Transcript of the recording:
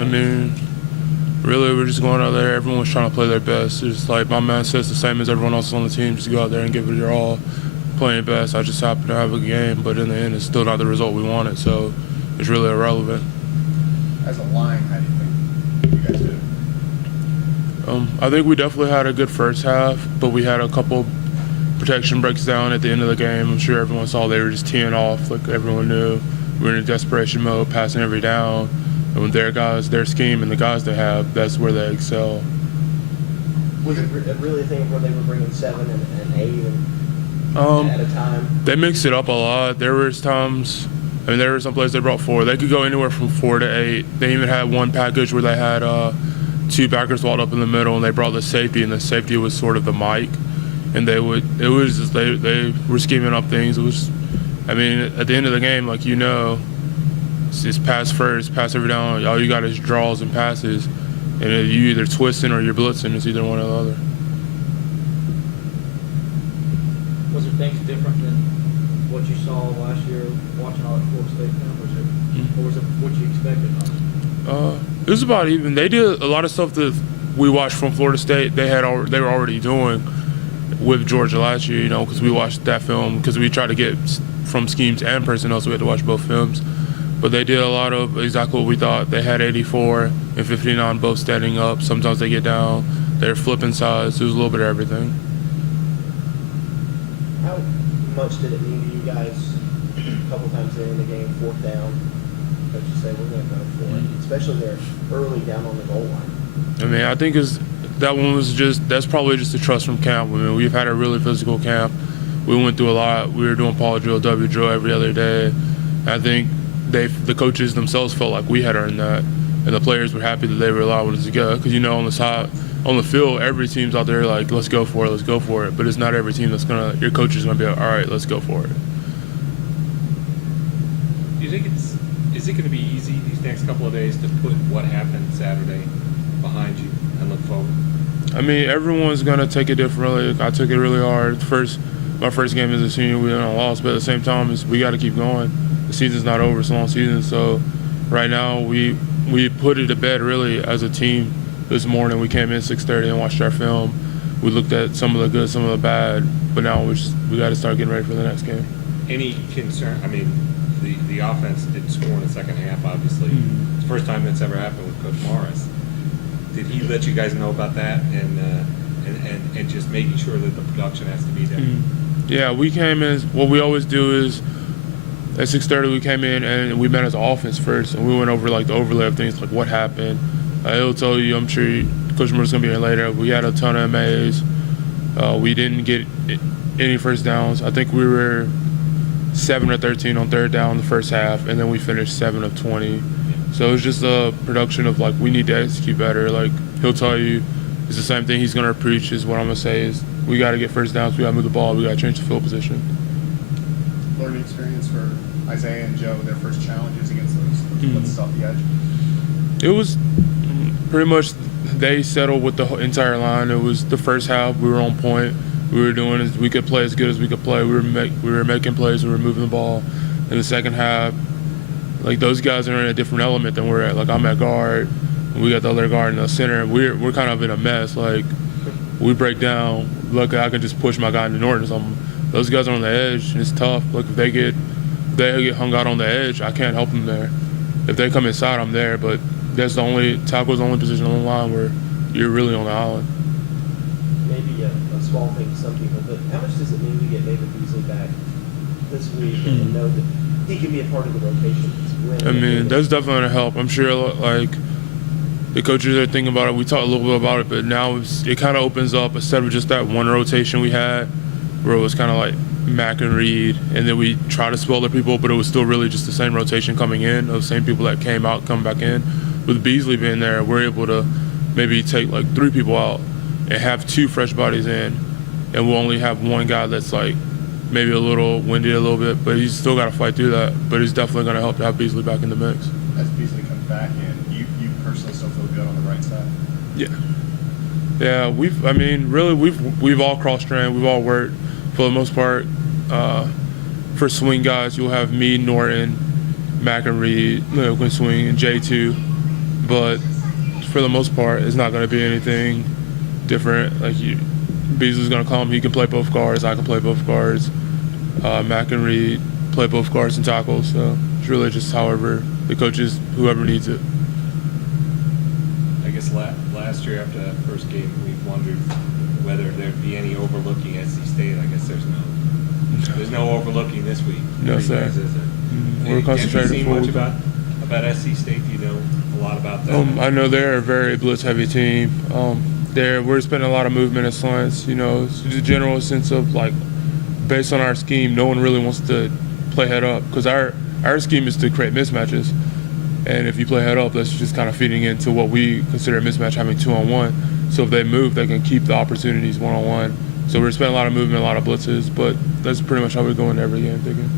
I mean, really, we're just going out there. Everyone's trying to play their best. It's like my man says the same as everyone else on the team. Just go out there and give it your all, playing best. I just happen to have a game, but in the end, it's still not the result we wanted. So it's really irrelevant. As a line, how do you think you guys did? I think we definitely had a good first half, but we had a couple protection breaks down at the end of the game. I'm sure everyone saw they were just teeing off like everyone knew. We were in a desperation mode, passing every down. And when their guys, their scheme and the guys they have, that's where they excel. Was it really a thing where they were bringing 7 and 8 at a time? They mixed it up a lot. There was times, I mean, there were some plays they brought 4. They could go anywhere from 4 to 8. They even had one package where they had 2 backers walled up in the middle, and they brought the safety, and the safety was sort of the mic. And they were scheming up things. It was, I mean, at the end of the game, like it's just pass first, pass every down. All you got is draws and passes, and you either twisting or you're blitzing. It's either one or the other. Was there things different than what you saw last year watching all at Florida State now? Or was it what you expected? It was about even. They did a lot of stuff that we watched from Florida State. They were already doing with Georgia last year, because we watched that film because we tried to get from schemes and personnel, so we had to watch both films. But they did a lot of exactly what we thought. They had 84 and 59 both standing up. Sometimes they get down. They're flipping sides. It was a little bit of everything. How much did it mean to you guys a couple times in the game, 4th down, that you say we're going to go for it, especially there early down on the goal line? I mean, I think that's probably just the trust from camp. I mean, we've had a really physical camp. We went through a lot. We were doing Paul drill, W drill every other day. I think the coaches themselves felt like we had earned that, and the players were happy that they were allowing us to go. Because on the field, every team's out there like, let's go for it. But it's not every team your coach is gonna be like, all right, let's go for it. Do you think is it going to be easy these next couple of days to put what happened Saturday behind you and look forward? I mean, everyone's gonna take it differently. I took it really hard. My first game as a senior, we lost, but at the same time, we got to keep going. The season's not over, it's a long season. So right now, we put it to bed really as a team. This morning, we came in 6:30 and watched our film. We looked at some of the good, some of the bad, but now we got to start getting ready for the next game. Any concern? I mean, the offense didn't score in the second half, obviously. Mm-hmm. It's the first time that's ever happened with Coach Morris. Did he let you guys know about that and just making sure that the production has to be there? Mm-hmm. Yeah, we came in. What we always do is at 6:30 we came in and we met as offense first, and we went over like the overlay of things, like what happened. He'll tell you. I'm sure Coach Moore's gonna be here later. We had a ton of MAs. We didn't get any first downs. I think we were 7 or 13 on 3rd down in the first half, and then we finished 7 of 20. So it was just a production of like we need to execute better. Like he'll tell you, it's the same thing he's gonna preach. Is what I'm gonna say is we got to get first downs. We got to move the ball. We got to change the field position. Learning experience for Isaiah and Joe, their first challenges against those blitzes off the edge. It was pretty much they settled with the entire line. It was the first half. We were on point. We could play as good as we could play. We were making plays. We were moving the ball. In the second half, like those guys are in a different element than we're at. Like I'm at guard, and we got the other guard in the center. We're kind of in a mess. Like we break down. Luckily, I can just push my guy into Norton or something. Those guys are on the edge, and it's tough. Like if they get hung out on the edge, I can't help them there. If they come inside, I'm there. But tackle's the only position on the line where you're really on the island. Maybe a small thing to some people, but how much does it mean to get David Beasley back this week and know that he can be a part of the rotation? I mean, that's definitely going to help. I'm sure, like, the coaches are thinking about it. We talked a little bit about it, but now it kind of opens up instead of just that one rotation we had where it was kind of like Mack and Reed, and then we try to spell other people, but it was still really just the same rotation coming in of the same people that came out, come back in. With Beasley being there, we're able to maybe take like 3 people out and have 2 fresh bodies in, and we'll only have one guy that's like maybe a little winded a little bit, but he's still got to fight through that. But it's definitely going to help to have Beasley back in the mix. As Beasley comes back in, you personally still feel good on the right side? Yeah, we've all cross-trained, we've all worked for the most part. For swing guys, you'll have me, Norton, Mack and Reed, can swing, and J2. but for the most part, it's not going to be anything different. Like Beasley's going to come. He can play both guards. I can play both guards. Mac and Reed play both guards and tackles. So it's really just however the coaches, whoever needs it. I guess last year after that first game, we wondered whether there'd be any overlooking NC State. I guess there's no overlooking this week. No, for you sir. guys, is it? We're concentrated Have you seen full much week. about SC State? Do you know a lot about that? I know they're a very blitz-heavy team. We're spending a lot of movement and slants. You know, it's just a general sense of like, based on our scheme, no one really wants to play head up because our scheme is to create mismatches. And if you play head up, that's just kind of feeding into what we consider a mismatch, having 2-on-1. So if they move, they can keep the opportunities 1-on-1. So we're spending a lot of movement, a lot of blitzes, but that's pretty much how we go into every game thinking.